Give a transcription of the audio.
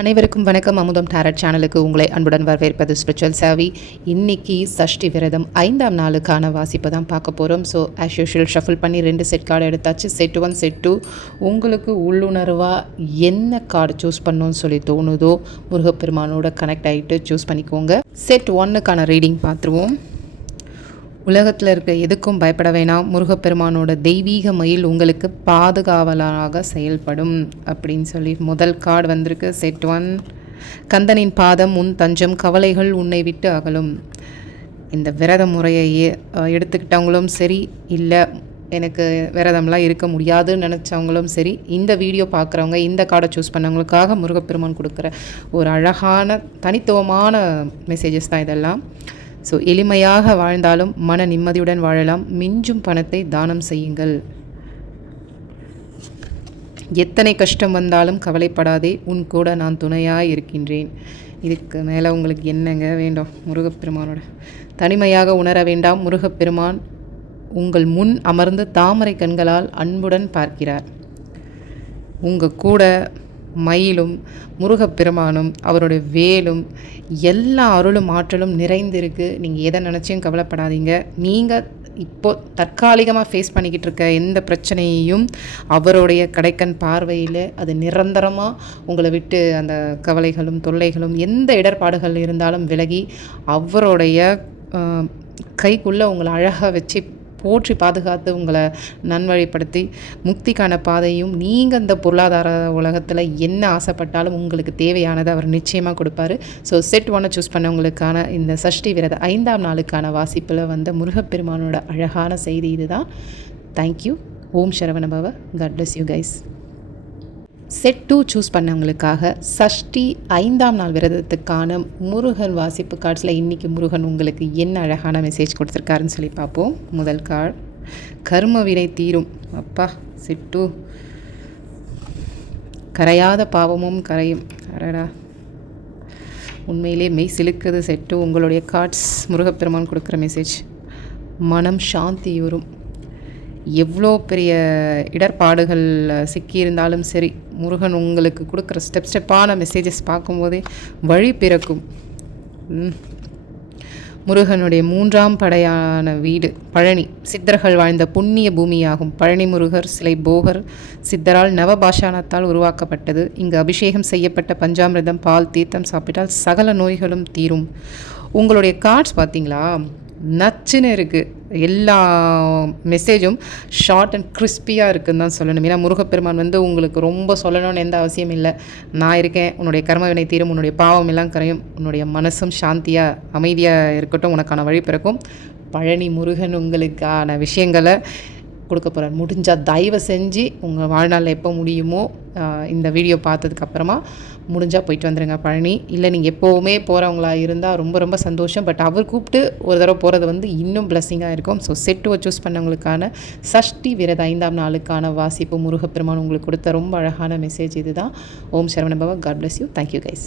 அனைவருக்கும் வணக்கம். அமுதம் டேரட் சேனலுக்கு உங்களை அன்புடன் வரவேற்பது ஸ்பிரிச்சுவல் சாவி. இன்னைக்கு சஷ்டி விரதம் 5ஆம் நாளுக்கான வாசிப்பை தான் பார்க்க போகிறோம். ஸோ ஆஸ் யூஷுவல் ஷஃபில் பண்ணி 2 செட் கார்டு எடுத்தாச்சு. செட் 1 செட் 2 உங்களுக்கு உள்ளுணர்வாக என்ன கார்டு சூஸ் பண்ணணும்னு சொல்லி தோணுதோ முருகப்பெருமானோட கனெக்ட் ஆகிட்டு சூஸ் பண்ணிக்கோங்க. செட் 1க்கான ரீடிங் பார்த்துருவோம். உலகத்தில் இருக்க எதுக்கும் பயப்பட வேணாம், முருகப்பெருமானோட தெய்வீக மயில் உங்களுக்கு பாதுகாவலாக செயல்படும் அப்படின்னு சொல்லி முதல் கார்டு வந்திருக்கு. செட் 1, கந்தனின் பாதம் உன் தஞ்சம், கவலைகள் உன்னை விட்டு அகலும். இந்த விரத முறையை எடுத்துக்கிட்டவங்களும் சரி, இல்லை எனக்கு விரதம்லாம் இருக்க முடியாதுன்னு நினச்சவங்களும் சரி, இந்த வீடியோ பார்க்குறவங்க இந்த கார்டை சூஸ் பண்ணவங்களுக்காக முருகப்பெருமான் கொடுக்குற ஒரு அழகான தனித்துவமான மெசேஜஸ் தான் இதெல்லாம். ஸோ எளிமையாக வாழ்ந்தாலும் மன நிம்மதியுடன் வாழலாம். மிஞ்சும் பணத்தை தானம் செய்யுங்கள். எத்தனை கஷ்டம் வந்தாலும் கவலைப்படாதே, உன் கூட நான் துணையாக இருக்கின்றேன். இதுக்கு மேலே உங்களுக்கு என்னங்க வேண்டும்? முருகப்பெருமானோட தனிமையாக உணர வேண்டாம். முருகப்பெருமான் உங்கள் முன் அமர்ந்து தாமரை கண்களால் அன்புடன் பார்க்கிறார். உங்கள் கூட மயிலும் முருகப்பெருமானும் அவருடைய வேலும் எல்லா அருளும் ஆற்றலும் நிறைந்திருக்கு. நீங்கள் எதை நினச்சியும் கவலைப்படாதீங்க. நீங்கள் இப்போது தற்காலிகமாக ஃபேஸ் பண்ணிக்கிட்டு இருக்க எந்த பிரச்சனையையும் அவருடைய கடைக்கண் பார்வையில் அது நிரந்தரமாக உங்களை விட்டு அந்த கவலைகளும் தொல்லைகளும் எந்த இடர்பாடுகள் இருந்தாலும் விலகி அவருடைய கைக்குள்ளே உங்களை அழகாக வச்சு போற்றி பாதுகாத்து உங்களை நன்வழிப்படுத்தி முக்திக்கான பாதையும் நீங்கள் இந்த பொருளாதார உலகத்தில் என்ன ஆசைப்பட்டாலும் உங்களுக்கு தேவையானதை அவர் நிச்சயமாக கொடுப்பாரு. ஸோ செட் 1 சூஸ் பண்ணவங்களுக்கான இந்த சஷ்டி விரத 5ஆம் நாளுக்கான வாசிப்பில் வந்த முருகப்பெருமானோட அழகான செய்தி இதுதான். Thank you. Om Saravanabhava. God bless you guys. Set 2 choose பண்ணவங்களுக்காக சஷ்டி 5ஆம் நாள் விரதத்துக்கான முருகன் வாசிப்பு கார்ட்ஸில் இன்றைக்கி முருகன் உங்களுக்கு என்ன அழகான மெசேஜ் கொடுத்துருக்காருன்னு சொல்லி பார்ப்போம். முதல் கார்டு, கர்ம வினை தீரும். அப்பா, செட் 2, கரையாத பாவமும் கரையும். அடடா, உண்மையிலே மெய் சிலுக்குது. செட் 2 உங்களுடைய கார்ட்ஸ் முருகப்பெருமான் கொடுக்குற மெசேஜ். மனம் சாந்தியுறும். எவ்வளோ பெரிய இடர்பாடுகள் சிக்கியிருந்தாலும் சரி, முருகன் உங்களுக்கு கொடுக்குற ஸ்டெப்பான மெசேஜஸ் பார்க்கும்போதே வழி பிறக்கும். முருகனுடைய 3ஆம் படையான வீடு பழனி சித்தர்கள் வாழ்ந்த புண்ணிய பூமியாகும். பழனி முருகர் சிலை போகர் சித்தரால் நவபாஷாணத்தால் உருவாக்கப்பட்டது. இங்கு அபிஷேகம் செய்யப்பட்ட பஞ்சாமிர்தம் பால் தீர்த்தம் சாப்பிட்டால் சகல நோய்களும் தீரும். உங்களுடைய கார்ட்ஸ் பார்த்தீங்களா, நச்சுன்னு இருக்குது. எல்லா மெசேஜும் ஷார்ட் அண்ட் கிறிஸ்பியாக இருக்குதுன்னு தான் சொல்லணும். ஏன்னா முருகப்பெருமான் உங்களுக்கு ரொம்ப சொல்லணும்னு எந்த அவசியம் இல்லை. நான் இருக்கேன், உன்னுடைய கர்ம வினை தீரும், உன்னுடைய பாவம் எல்லாம் கரையும், உன்னுடைய மனசும் சாந்தியாக அமைதியாக இருக்கட்டும், உனக்கான வழி பிறக்கும். பழனி முருகன் உங்களுக்கான விஷயங்களை கொடுக்க போகிறார். முடிஞ்சால் தயவு செஞ்சு உங்கள் வாழ்நாளில் எப்போ முடியுமோ இந்த வீடியோ பார்த்ததுக்கப்புறமா முடிஞ்சால் போயிட்டு வந்துடுங்க பழனி. இல்லை நீங்கள் எப்போவுமே போகிறவங்களா இருந்தால் ரொம்ப ரொம்ப சந்தோஷம். பட் அவர் கூப்பிட்டு ஒரு தடவை போகிறது இன்னும் பிளஸ்ஸிங்காக இருக்கும். ஸோ செட் 2 சூஸ் பண்ணவங்களுக்கான சஷ்டி விரத 5ஆம் நாளுக்கான வாசிப்பு முருகப்பெருமான் உங்களுக்கு கொடுத்த ரொம்ப அழகான மெசேஜ் இதுதான். Om Saravanabhava. God bless you. Thank you guys.